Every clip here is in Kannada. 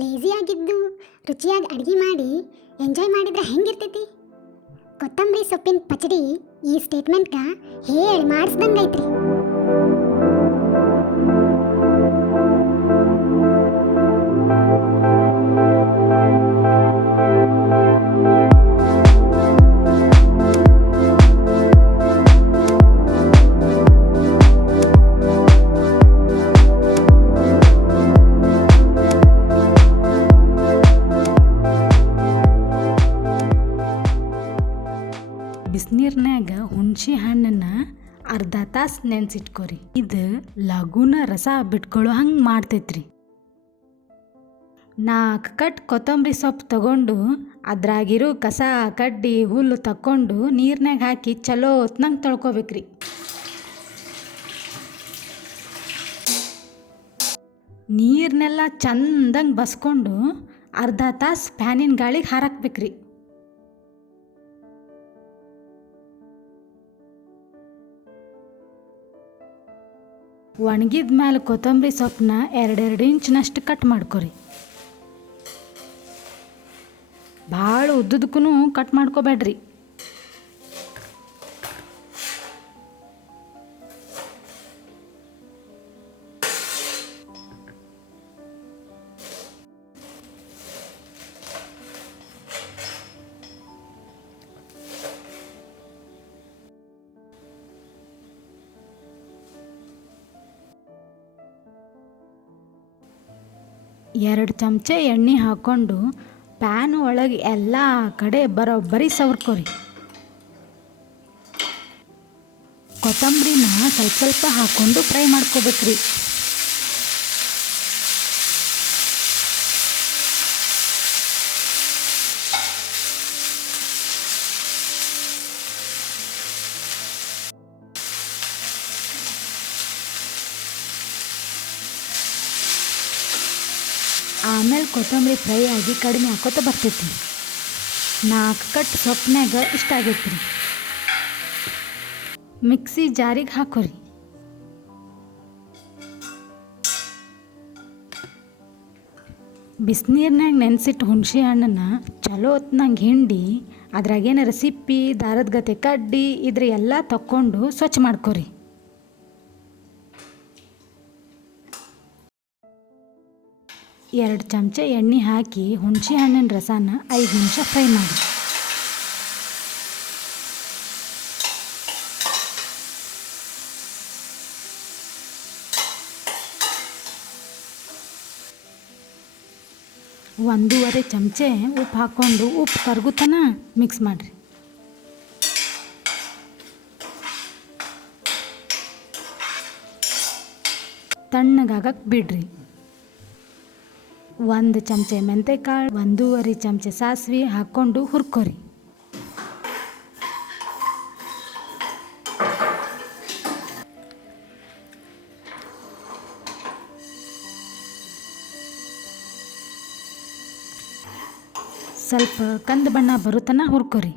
ಲೇಸಿಯಾಗಿದ್ದು ರುಚಿಯಾಗಿ ಅಡುಗೆ ಮಾಡಿ ಎಂಜಾಯ್ ಮಾಡಿದ್ರೆ ಹೆಂಗಿರ್ತೈತಿ? ಕೊತ್ತಂಬರಿ ಸೊಪ್ಪಿನ ಪಚಡಿ ಈ ಸ್ಟೇಟ್ಮೆಂಟ್ಗೆ ಹೇಳಿ ಮಾಡಿಸ್ದಂಗೈತ್ರಿ. ಬಿಸಿನೀರ್ನ್ಯಾಗ ಹುಣಸೆ ಹಣ್ಣನ್ನು ಅರ್ಧ ತಾಸು ನೆನೆಸಿಟ್ಕೊರಿ. ಇದು ಲಘುನ ರಸ ಬಿಟ್ಕೊಳ್ಳೋ ಹಂಗೆ ಮಾಡ್ತೈತ್ರಿ. 4 ಕಟ್ ಕೊತ್ತಂಬರಿ ಸೊಪ್ಪು ತಗೊಂಡು ಅದ್ರಾಗಿರೋ ಕಸ ಕಡ್ಡಿ ಹುಲ್ಲು ತಕ್ಕೊಂಡು ನೀರ್ನಾಗ ಹಾಕಿ ಚಲೋ ಹೊತ್ನಂಗೆ ತೊಳ್ಕೊಬೇಕ್ರಿ. ನೀರ್ನೆಲ್ಲ ಚಂದಂಗೆ ಬಸ್ಕೊಂಡು ಅರ್ಧ ತಾಸು ಫ್ಯಾನಿನ ಗಾಳಿಗೆ ಹಾರಾಕ್ಬೇಕ್ರಿ. ಒಣಗಿದ ಮೇಲೆ ಕೊತ್ತಂಬರಿ ಸೊಪ್ಪನ್ನ 2 ಇಂಚಿನಷ್ಟು ಕಟ್ ಮಾಡ್ಕೊರಿ. ಭಾಳ ಉದ್ದದಕ್ಕೂ ಕಟ್ ಮಾಡ್ಕೋಬೇಡ್ರಿ. ಎರಡು ಚಮಚೆ ಎಣ್ಣೆ ಹಾಕ್ಕೊಂಡು ಪ್ಯಾನ್ ಒಳಗೆ ಎಲ್ಲ ಕಡೆ ಬರೋಬ್ಬರಿ ಸವರ್ಕೊರಿ. ಕೊತ್ತಂಬರಿನ ಸ್ವಲ್ಪ ಸ್ವಲ್ಪ ಹಾಕ್ಕೊಂಡು ಫ್ರೈ ಮಾಡ್ಕೋಬೇಕ್ರಿ. ಆಮೇಲೆ ಕೊತ್ತಂಬರಿ ಫ್ರೈ ಆಗಿ ಕಡಿಮೆ ಹಾಕೋತ ಬರ್ತೈತಿ. 4 ಕಟ್ ಸೊಪ್ಪಿನಾಗ ಇಷ್ಟ ಆಗೈತಿ ರೀ. ಮಿಕ್ಸಿ ಜಾರಿಗೆ ಹಾಕೋರಿ. ಬಿಸಿನೀರ್ನಾಗ ನೆನೆಸಿಟ್ಟು ಹುಣಸೆ ಹಣ್ಣನ್ನು ಚಲೋ ಹೊತ್ನಂಗೆ ಹಿಂಡಿ ಅದ್ರಾಗೇನಾರ ಸಿಪ್ಪಿ ದಾರದ ಗತೆ ಕಡ್ಡಿ ಇದ್ರ ಎಲ್ಲ ತಕ್ಕೊಂಡು ಸ್ವಚ್ಛ ಮಾಡ್ಕೊರಿ. ಎರಡು ಚಮಚೆ ಎಣ್ಣೆ ಹಾಕಿ ಹುಣಸೆ ಹಣ್ಣಿನ ರಸನ 5 ನಿಮಿಷ ಫ್ರೈ ಮಾಡಿ. ಒಂದೂವರೆ ಚಮಚೆ ಉಪ್ಪು ಹಾಕ್ಕೊಂಡು ಉಪ್ಪು ಕರಗುತ್ತನ ಮಿಕ್ಸ್ ಮಾಡಿರಿ. ತಣ್ಣಗಾಗಕ್ಕೆ ಬಿಡ್ರಿ. 1 ಚಮಚೆ ಮೆಂತೆಕಾಳು 1.5 ಚಮಚೆ ಸಾಸಿವೆ ಹಾಕ್ಕೊಂಡು ಹುರ್ಕೊರಿ. ಸ್ವಲ್ಪ ಕಂದು ಬಣ್ಣ ಬರುತ್ತನ ಹುರ್ಕೊರಿ.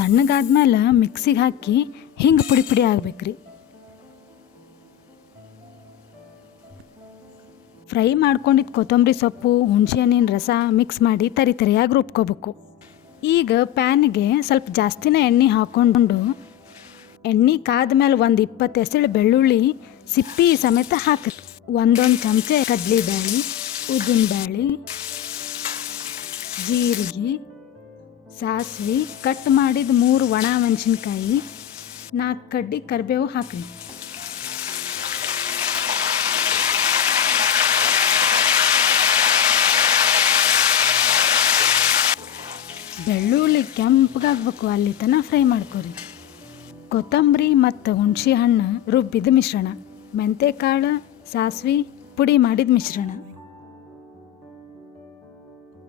ತಣ್ಣಗಾದ್ಮೇಲೆ ಮಿಕ್ಸಿಗೆ ಹಾಕಿ ಹಿಂಗೆ ಪುಡಿ ಪುಡಿ ಆಗ್ಬೇಕ್ರಿ. ಫ್ರೈ ಮಾಡ್ಕೊಂಡಿದ್ದು ಕೊತ್ತಂಬರಿ ಸೊಪ್ಪು ಹುಣಸೆ ಹಣ್ಣಿನ ರಸ ಮಿಕ್ಸ್ ಮಾಡಿ ತರಿಯಾಗಿ ರುಬ್ಕೋಬೇಕು. ಈಗ ಪ್ಯಾನ್ಗೆ ಸ್ವಲ್ಪ ಜಾಸ್ತಿನೇ ಎಣ್ಣೆ ಹಾಕ್ಕೊಂಡು ಎಣ್ಣೆ ಕಾದ ಮೇಲೆ 20 ಎಸಳು ಬೆಳ್ಳುಳ್ಳಿ ಸಿಪ್ಪಿ ಸಮೇತ ಹಾಕಿರಿ. 1 ಚಮಚೆ ಕಡಲೆಬೇಳೆ, ಉದ್ದಿನಬೇಳೆ, ಜೀರಿಗೆ, ಸಾಸಿವೆ, ಕಟ್ ಮಾಡಿದ 3 ಒಣ ಮೆಣಸಿನ್ಕಾಯಿ, 4 ಕಡ್ಡಿ ಕರಿಬೇವು ಹಾಕಿರಿ. ಬೆಳ್ಳುಳ್ಳಿ ಕೆಂಪಗಾಗಬೇಕು ಅಲ್ಲಿ ತನಕ ಫ್ರೈ ಮಾಡ್ಕೊರಿ. ಕೊತ್ತಂಬರಿ ಮತ್ತು ಹುಣಸೆ ಹಣ್ಣು ರುಬ್ಬಿದ ಮಿಶ್ರಣ, ಮೆಂತೆಕಾಳು, ಸಾಸಿವೆ ಪುಡಿ ಮಾಡಿದ ಮಿಶ್ರಣ,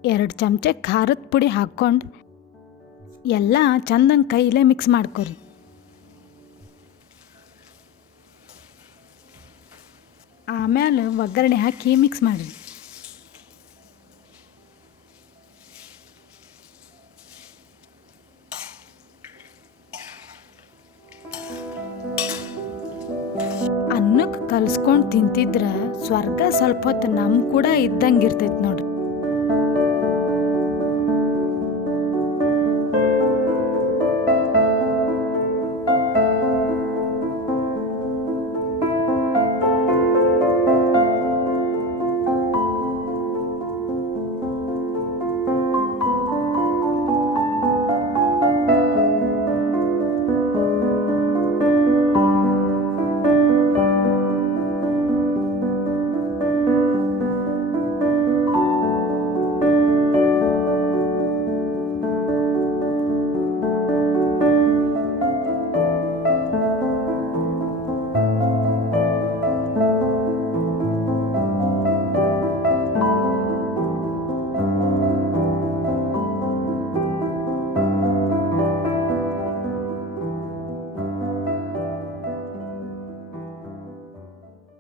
2 ಚಮಚೆ ಖಾರದ ಪುಡಿ ಹಾಕ್ಕೊಂಡು ಎಲ್ಲ ಚಂದಂಗೆ ಕೈಲೇ ಮಿಕ್ಸ್ ಮಾಡ್ಕೊರಿ. ಆಮೇಲೆ ಒಗ್ಗರಣೆ ಹಾಕಿ ಮಿಕ್ಸ್ ಮಾಡಿರಿ. ಅನ್ನಕ್ಕೆ ಕಲಿಸ್ಕೊಂಡು ತಿಂತಿದ್ರ ಸ್ವರ್ಗ ಸ್ವಲ್ಪ ಹೊತ್ತು ನಮ್ಮ ಕೂಡ ಇದ್ದಂಗೆ ಇರ್ತೈತೆ ನೋಡ್ರಿ.